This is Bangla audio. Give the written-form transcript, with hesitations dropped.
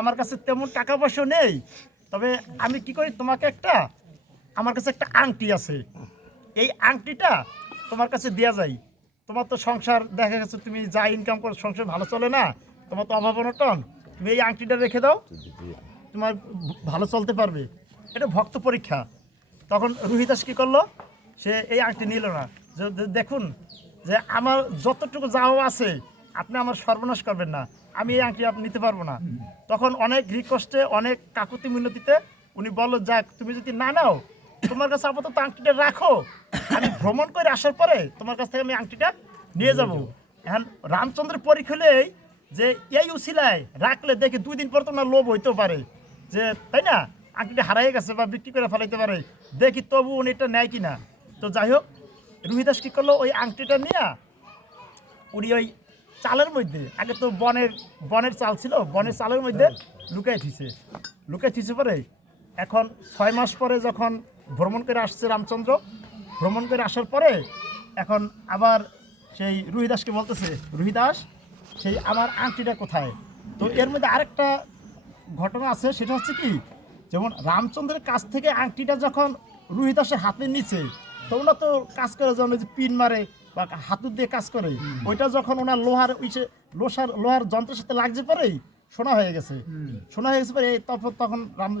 আমার কাছে তেমন টাকা পয়সা নেই, তবে আমি কি করি, তোমাকে আমার কাছে একটা আংটি আছে, এই আংটিটা তোমার কাছে দেওয়া যায়। তোমার তো সংসার দেখা গেছে, তুমি যা ইনকাম করো সংসার ভালো চলে না, তোমার তো অভাব অনটন, তুমি এই আংটিটা রেখে দাও, তোমার ভালো চলতে পারবে। এটা ভক্ত পরীক্ষা। তখন রুহিদাস কী করলো, সে এই আংটি নিল না। দেখুন যে আমার যতটুকু যাওয়া আছে আপনি আমার সর্বনাশ করবেন না, আমি এই আংটি আপনি নিতে পারবো না। তখন অনেক রিকোয়েস্টে, অনেক কাকুতি মিনতিতে উনি বললো, যাক তুমি যদি না নাও, তোমার কাছে আপাতত আংটিটা রাখো, আমি ভ্রমণ করে আসার পরে তোমার কাছ থেকে আমি আংটিটা নিয়ে যাব। এখন রামচন্দ্রের পরীক্ষা হলেই যে এই উসিলায় রাখলে দেখে 2 দিন পর তো না লোভ হইতেও পারে, যে তাই না, আংটিটা হারাই গেছে বা বিক্রি করে ফেলাইতে পারে, দেখি তবু উনি এটা নেয় কিনা। তো যাই হোক, রুহিদাস কী করলো, ওই আংটিটা নিয়ে উনি ওই চালের মধ্যে, আগে তো বনের চাল ছিল, বনের চালের মধ্যে লুকাই থিছে পরে এখন 6 মাস পরে যখন ভ্রমণ করে আসছে রামচন্দ্র, ভ্রমণ করে আসার পরে এখন আবার সেই রুহিদাসকে বলতেছে, রুহিদাস সেই আমার আংটিটা কোথায়। তো এর মধ্যে আরেকটা ঘটনা আছে, সেটা হচ্ছে কি, যেমন রামচন্দ্রের কাছ থেকে আংটিটা যখন রুহিদাসের হাতে নিচে, তো ওরা তো কাজ করে, যেমন যে পিন মারে বা হাতুর দিয়ে কাজ করে, ওইটা যখন ওনার লোহার যন্ত্রের সাথে লাগছে পরেই সোনা হয়ে গেছে পরে তখন রাম